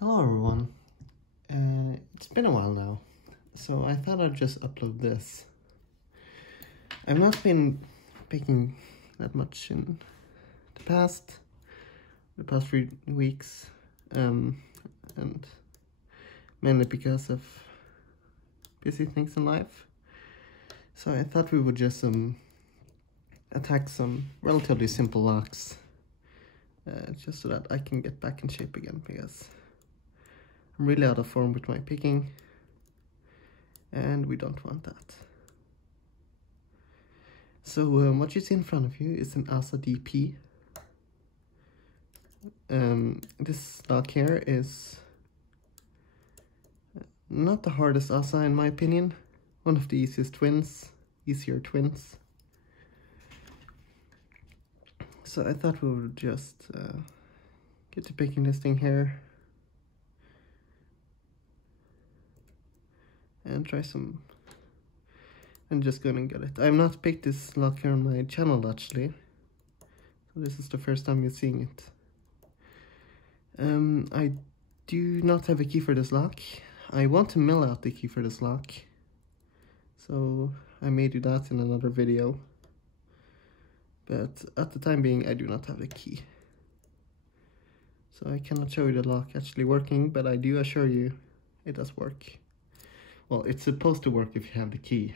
Hello everyone, it's been a while now, so I thought I'd just upload this. I've not been baking that much in the past few weeks, and mainly because of busy things in life. So I thought we would just attack some relatively simple locks, just so that I can get back in shape again, because I'm really out of form with my picking, and we don't want that. So what you see in front of you is an Assa DP. This lock here is not the hardest Assa in my opinion, one of the easier twins. So I thought we would just get to picking this thing here and try some. I'm just gonna get it. I've not picked this lock here on my channel actually, so this is the first time you're seeing it. I do not have a key for this lock. I want to mill out the key for this lock, so I may do that in another video, but at the time being I do not have the key, so I cannot show you the lock actually working, but I do assure you it does work. Well, it's supposed to work if you have the key,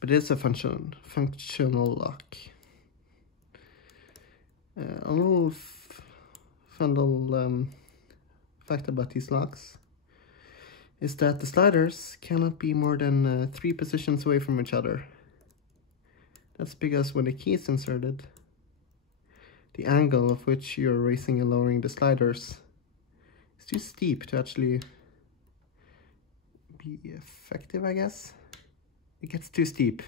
but it's a functional lock. A little fun little fact about these locks is that the sliders cannot be more than 3 positions away from each other. That's because when the key is inserted, the angle of which you're raising and lowering the sliders is too steep to actually be effective, I guess. It gets too steep,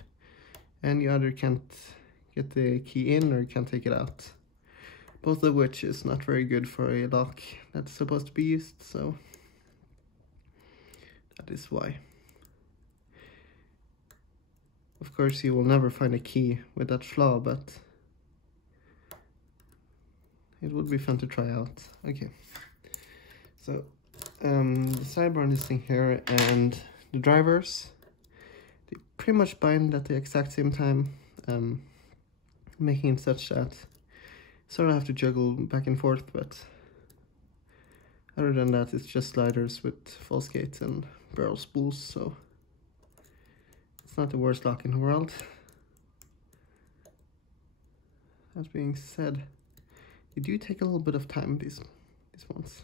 and you either can't get the key in or you can't take it out. Both of which is not very good for a lock that's supposed to be used, so that is why. Of course, you will never find a key with that flaw, but it would be fun to try out. Okay, so the sidebar on this thing here and the drivers, they pretty much bind at the exact same time, making it such that sort of have to juggle back and forth, but other than that it's just sliders with false gates and barrel spools, so it's not the worst lock in the world. That being said, they do take a little bit of time, these ones.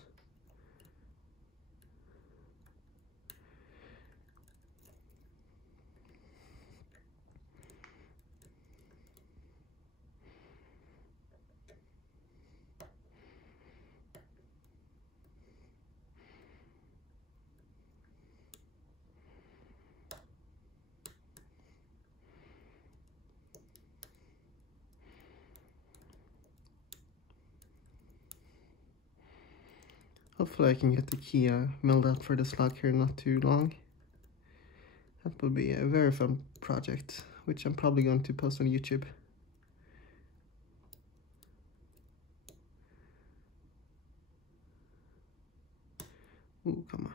Hopefully I can get the key milled out for this lock here not too long. That will be a very fun project, which I'm probably going to post on YouTube. Ooh, come on.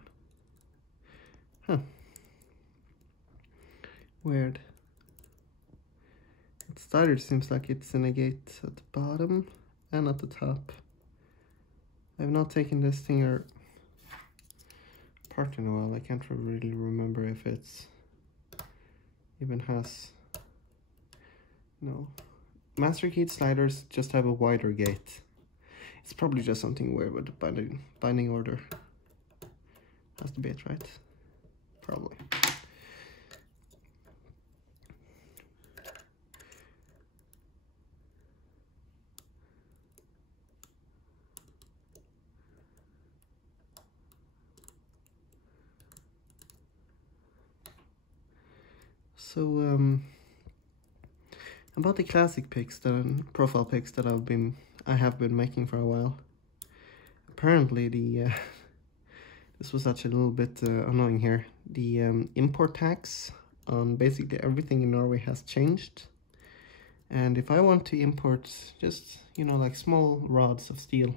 Huh. Weird. The starter seems like it's in a gate at the bottom and at the top. I've not taken this thing apart in a while. I can't really remember if it's even has. No. Master keyed sliders just have a wider gate. It's probably just something weird with the binding order. Has to be it, right? Probably. So about the classic picks, the profile picks that I have been making for a while. Apparently this was actually a little bit annoying here. The import tax on basically everything in Norway has changed, and if I want to import just, you know, like small rods of steel,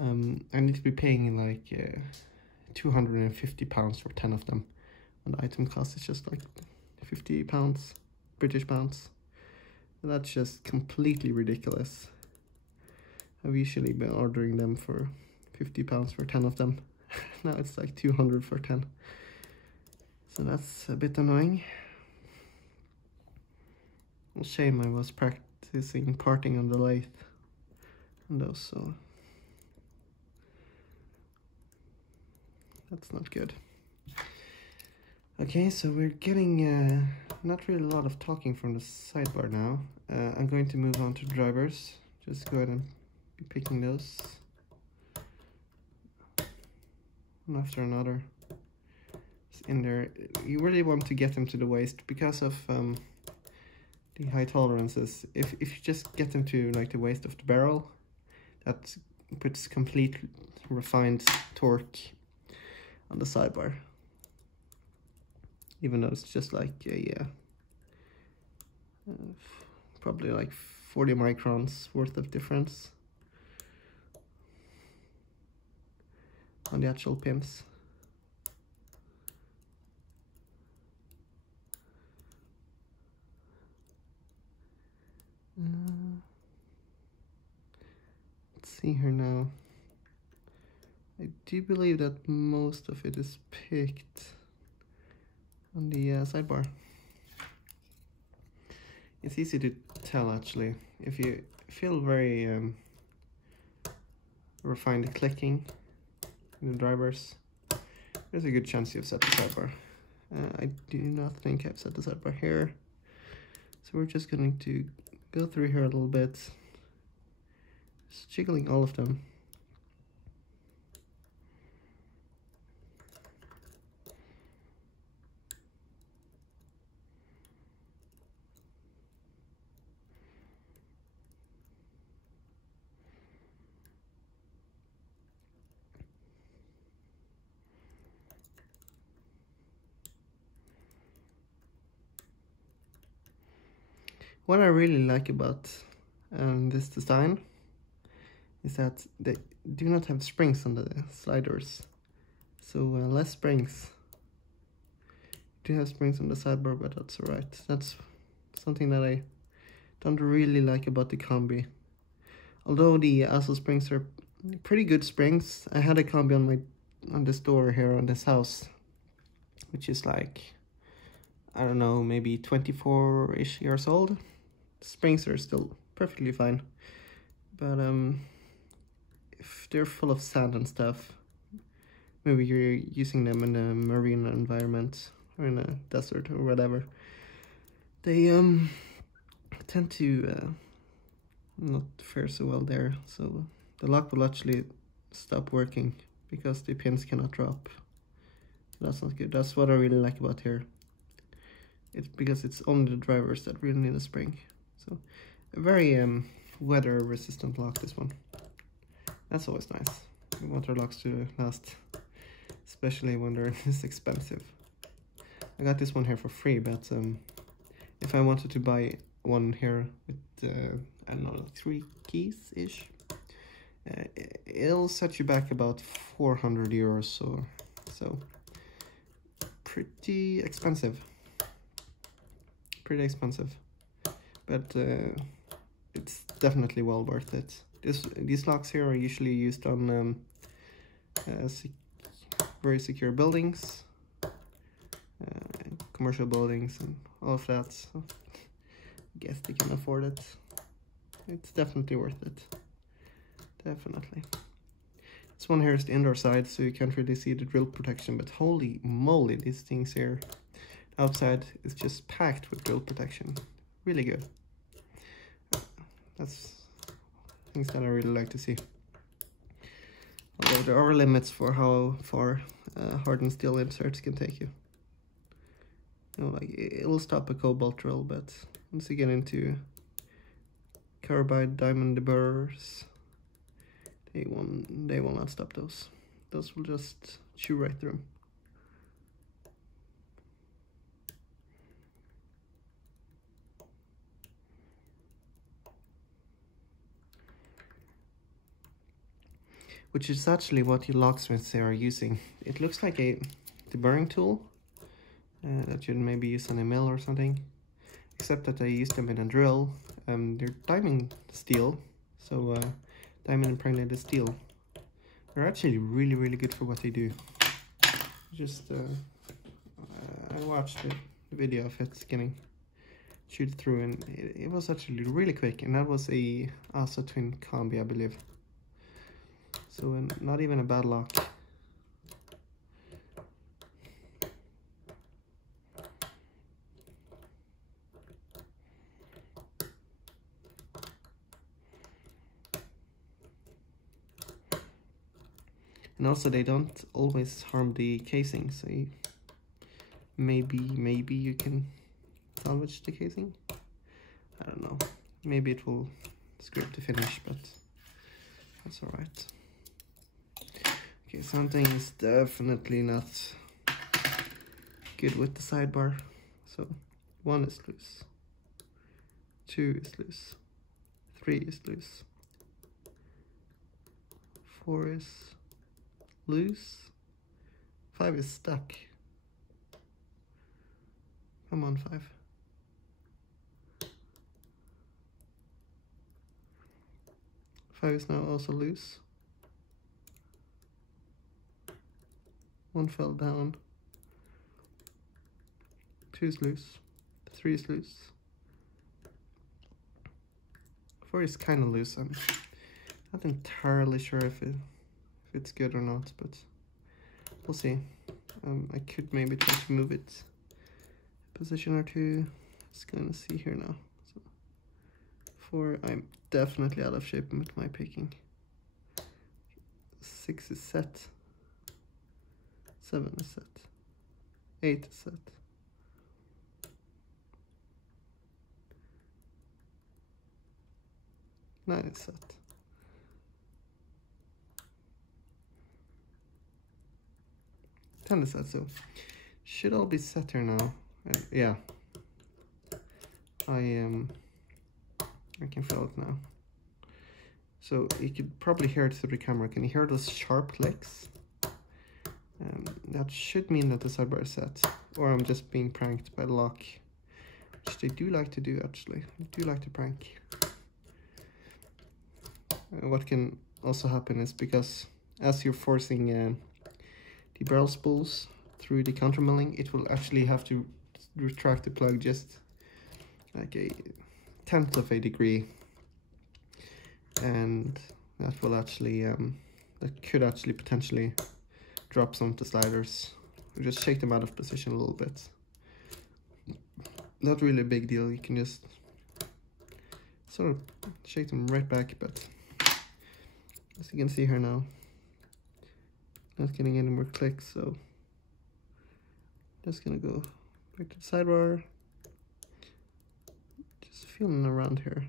I need to be paying like £250 for 10 of them. And the item cost is just like £50, British pounds. And that's just completely ridiculous. I've usually been ordering them for £50 for 10 of them. Now it's like 200 for 10. So that's a bit annoying. Well, shame I was practicing parting on the lathe and those, so that's not good. Okay, so we're getting not really a lot of talking from the sidebar now. I'm going to move on to drivers. Just go ahead and be picking those one after another. It's in there. You really want to get them to the waist because of the high tolerances. If you just get them to like the waist of the barrel, that puts complete refined torque on the sidebar. Even though it's just like a probably like 40 microns worth of difference on the actual pins. Let's see here now. I do believe that most of it is picked on the sidebar. It's easy to tell actually. If you feel very refined clicking in the drivers, there's a good chance you've set the sidebar. I do not think I've set the sidebar here. So we're just going to go through here a little bit, just jiggling all of them. What I really like about this design is that they do not have springs on the sliders. So less springs. Do have springs on the sidebar, but that's alright. That's something that I don't really like about the combi. Although the Assa springs are pretty good springs. I had a combi on this door here on this house, which is like, I don't know, maybe 24-ish years old. Springs are still perfectly fine, but if they're full of sand and stuff, maybe you're using them in a marine environment or in a desert or whatever, they tend to not fare so well there. So the lock will actually stop working because the pins cannot drop. So that's not good. That's what I really like about here. It's because it's only the drivers that really need a spring. So a very weather resistant lock, this one. That's always nice. We want our locks to last, especially when they're this expensive. I got this one here for free, but if I wanted to buy one here with I don't know, like 3 keys ish, it'll set you back about 400 euros or so. Pretty expensive. Pretty expensive. But it's definitely well worth it. These locks here are usually used on very secure buildings, commercial buildings and all of that, so I guess they can afford it. It's definitely worth it. Definitely. This one here is the indoor side, so you can't really see the drill protection, but holy moly, these things here. Outside is just packed with drill protection. Really good. That's things that I really like to see. Although there are limits for how far hardened steel inserts can take you. You know, like it'll stop a cobalt drill, but once you get into carbide diamond burrs, they will not stop those. Those will just chew right through. which is actually what the locksmiths are using. It looks like a deburring tool that you'd maybe use on a mill or something, except that I use them in a drill. They're diamond steel, so diamond impregnated steel. They're actually really, really good for what they do. Just I watched the video of it getting shoot through, and it was actually really quick, and that was a Assa twin combi, I believe. So not even a bad lock. And also they don't always harm the casing, so maybe you can salvage the casing. I don't know. Maybe it will scrape the finish, but that's alright. Okay, something is definitely not good with the sidebar. So 1 is loose, 2 is loose, 3 is loose, 4 is loose, 5 is stuck. Come on, 5. 5 is now also loose. 1 fell down. 2 is loose. 3 is loose. 4 is kind of loose. I'm not entirely sure if it's good or not, but we'll see. I could maybe try to move it a position or two. Just gonna see here now. So 4, I'm definitely out of shape with my picking. 6 is set. 7 is set. 8 is set. 9 is set. Is set, so should all be set here now. Yeah, I can feel it now. So you could probably hear it through the camera. Can you hear those sharp clicks? That should mean that the sidebar is set, or I'm just being pranked by the lock, which they do like to do actually. They do like to prank. What can also happen is because as you're forcing the barrel spools through the countermilling, it will actually have to retract the plug just like a 1/10 of a degree, and that will actually that could actually potentially drop some of the sliders. You just shake them out of position a little bit. Not really a big deal, you can just sort of shake them right back, but as you can see here now, not getting any more clicks, so just gonna go back to the sidebar, just feeling around here.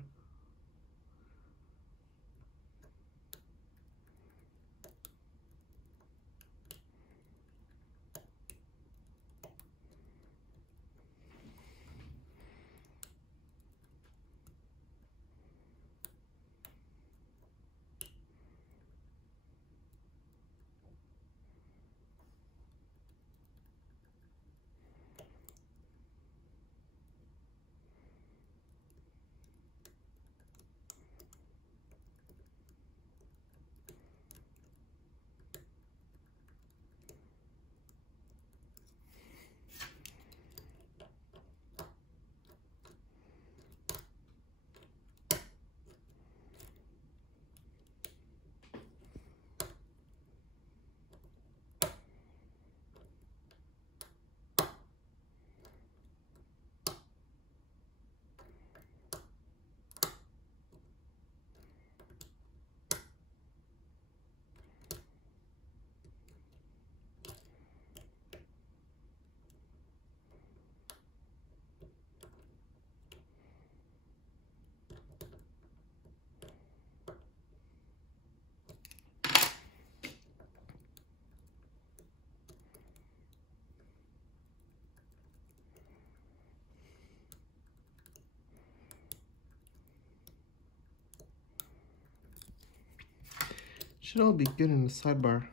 should all be good in the sidebar.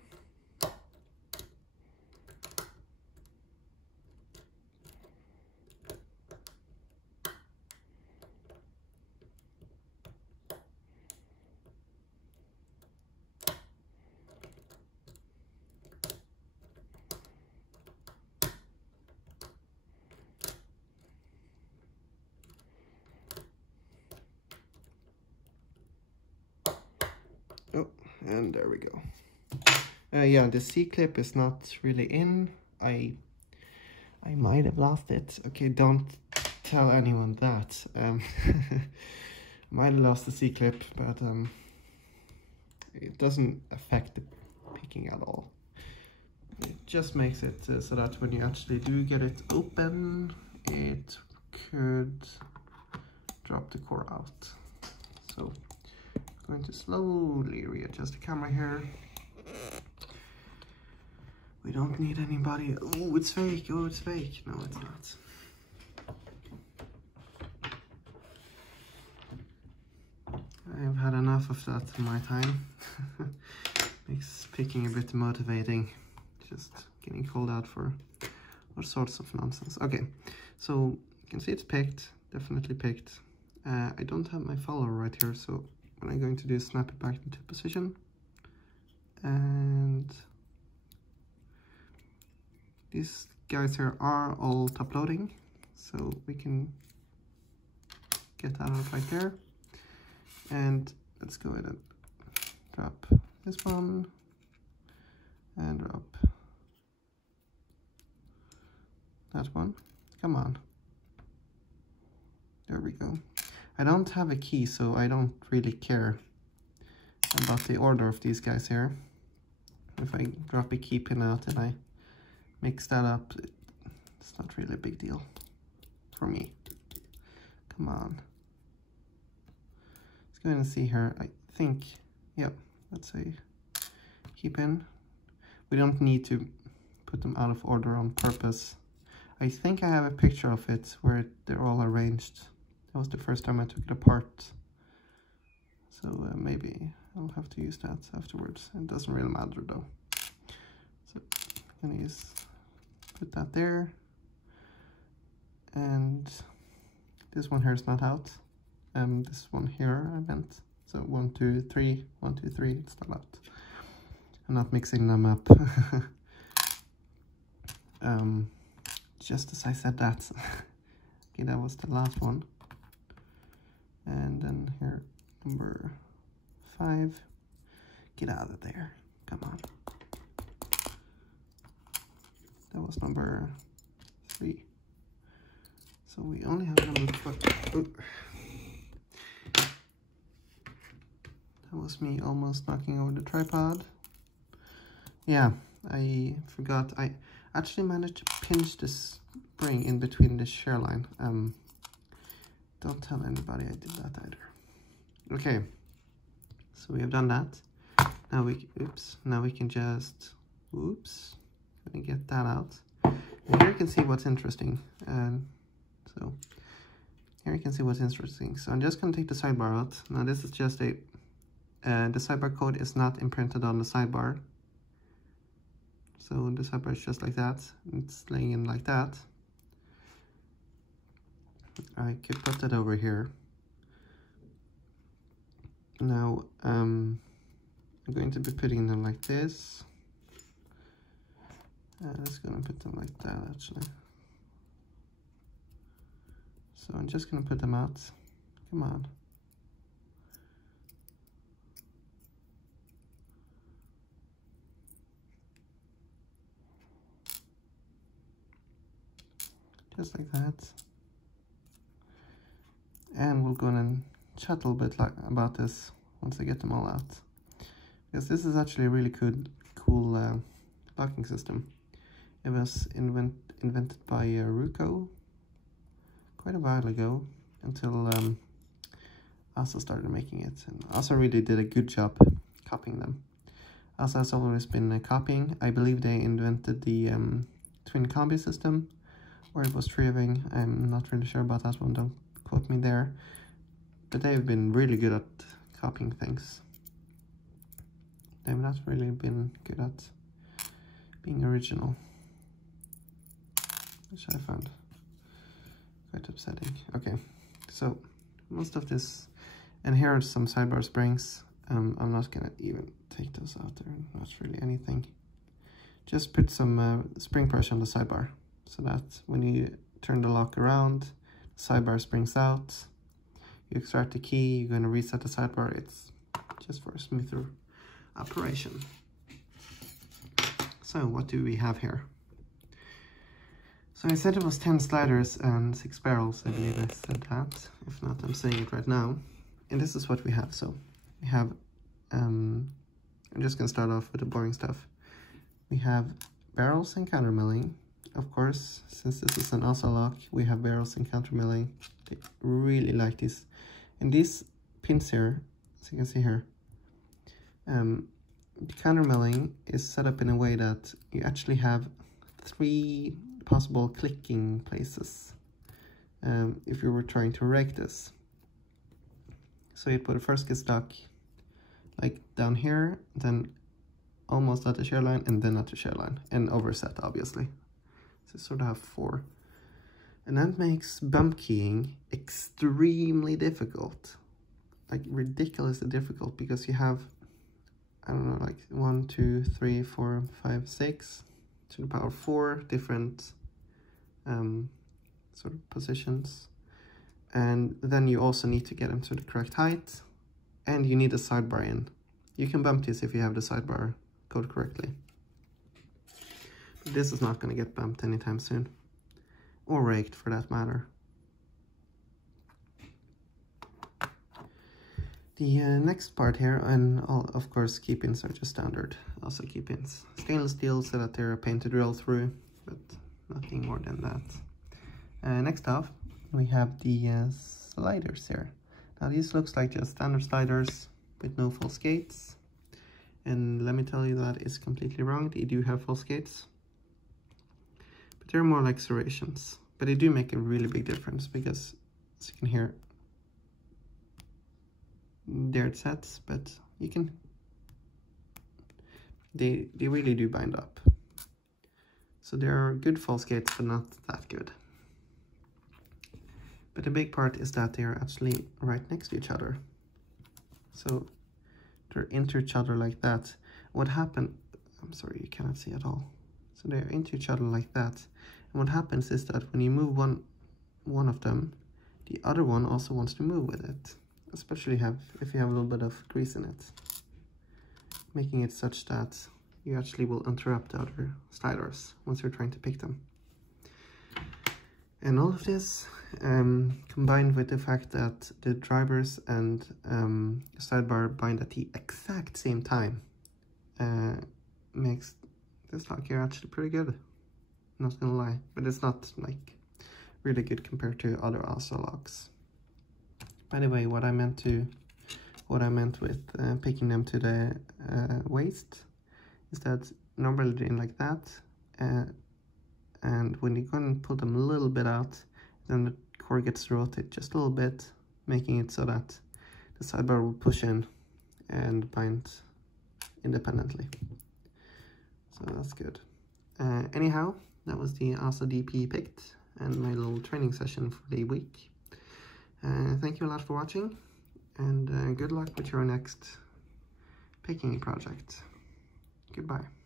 Oh, and there we go. Yeah, the C-clip is not really in. I might have lost it. Okay, don't tell anyone that. Might have lost the C-clip, but it doesn't affect the picking at all. It just makes it so that when you actually do get it open, it could drop the core out. So I'm going to slowly readjust the camera here. We don't need anybody. Oh, it's fake. Oh, it's fake. No, it's not. I've had enough of that in my time. Makes picking a bit motivating. Just getting called out for all sorts of nonsense. Okay, so you can see it's picked. Definitely picked. I don't have my follower right here, so what I'm going to do is snap it back into position. And these guys here are all top loading, so we can get that out right there. And let's go ahead and drop this one and drop that one. Come on. There we go. I don't have a key, so I don't really care about the order of these guys here. If I drop a key pin out and I mix that up, it's not really a big deal for me. Come on. Let's go ahead and see here. I think, yep, let's say key pin. We don't need to put them out of order on purpose. I think I have a picture of it where they're all arranged. That was the first time I took it apart. So maybe I'll have to use that afterwards. It doesn't really matter though. So I'm gonna put that there. And this one here is not out. This one here I meant. So 1, 2, 3, 1, 2, 3, it's not out. I'm not mixing them up. Just as I said that. Okay, that was the last one. And then here, number 5. Get out of there. Come on. That was number 3. So we only have number 4. Oh. That was me almost knocking over the tripod. Yeah, I forgot. I actually managed to pinch this spring in between the shear line. Don't tell anybody I did that either. Okay, so we have done that. Now now we can just, let me get that out. And here you can see what's interesting. So here you can see what's interesting. So I'm just gonna take the sidebar out. Now this is just the sidebar code is not imprinted on the sidebar. So the sidebar is just like that. It's laying in like that. I could put that over here. Now I'm going to be putting them like this. I'm just gonna put them like that actually. So I'm just gonna put them out. Come on. Just like that. And we'll go and chat a little bit about this once I get them all out. Because this is actually a really cool locking system. It was invented by Ruko quite a while ago, until Assa started making it. And Assa really did a good job copying them. Assa has always been copying. I believe they invented the twin combi system, or it was Trioving. I'm not really sure about that one, don't quote me there. But they've been really good at copying things. They've not really been good at being original, which I found quite upsetting. Okay, so most of this, and here are some sidebar springs. I'm not gonna even take those out there, not really anything. Just put some spring pressure on the sidebar, so that when you turn the lock around, the sidebar springs out. You extract the key, you're gonna reset the sidebar. It's just for a smoother operation. So what do we have here? So I said it was 10 sliders and 6 barrels. I believe I said that. If not, I'm saying it right now. And this is what we have. So we have, I'm just gonna start off with the boring stuff. We have barrels and countermilling. Of course, since this is an Assa lock, we have barrels and countermilling. They really like this. And these pins here, as you can see here, the countermilling is set up in a way that you actually have 3 possible clicking places if you were trying to rake this. So you put it first get stuck like down here, then almost at the shear line, and then at the shear line, and overset obviously. So you sort of have 4. And that makes bump keying extremely difficult, like ridiculously difficult, because you have, I don't know, like 1, 2, 3, 4, 5, 6 to the power 4 different sort of positions. And then you also need to get them to the correct height, and you need a sidebar in. You can bump this if you have the sidebar code correctly. But this is not going to get bumped anytime soon, or raked for that matter. The next part here, and all, of course, key pins are just standard. Also key pins. Stainless steel so that they're a pain to drill through, but nothing more than that. Next off, we have the sliders here. Now these looks like just standard sliders with no false gates. And let me tell you that is completely wrong. They do have false gates, but they're more like serrations. But they do make a really big difference because, as you can hear, there it sets, but you can, they really do bind up. So there are good false gates, but not that good. But the big part is that they are actually right next to each other. So they're into each other like that. What happened, I'm sorry, you cannot see at all. So they're into each other like that. And what happens is that when you move one of them, the other one also wants to move with it. Especially if you have a little bit of grease in it. Making it such that you actually will interrupt the other sliders once you're trying to pick them. And all of this, combined with the fact that the drivers and sidebar bind at the exact same time, makes this lock here actually pretty good. Not gonna lie, but it's not like really good compared to other Assa locks. By the way, what I meant with picking them to the waist is that normally they're in like that, and when you go and pull them a little bit out, then the core gets rotated just a little bit, making it so that the sidebar will push in and bind independently. So that's good. Anyhow, that was the Assa DP picked and my little training session for the week. Thank you a lot for watching, and good luck with your next picking project. Goodbye.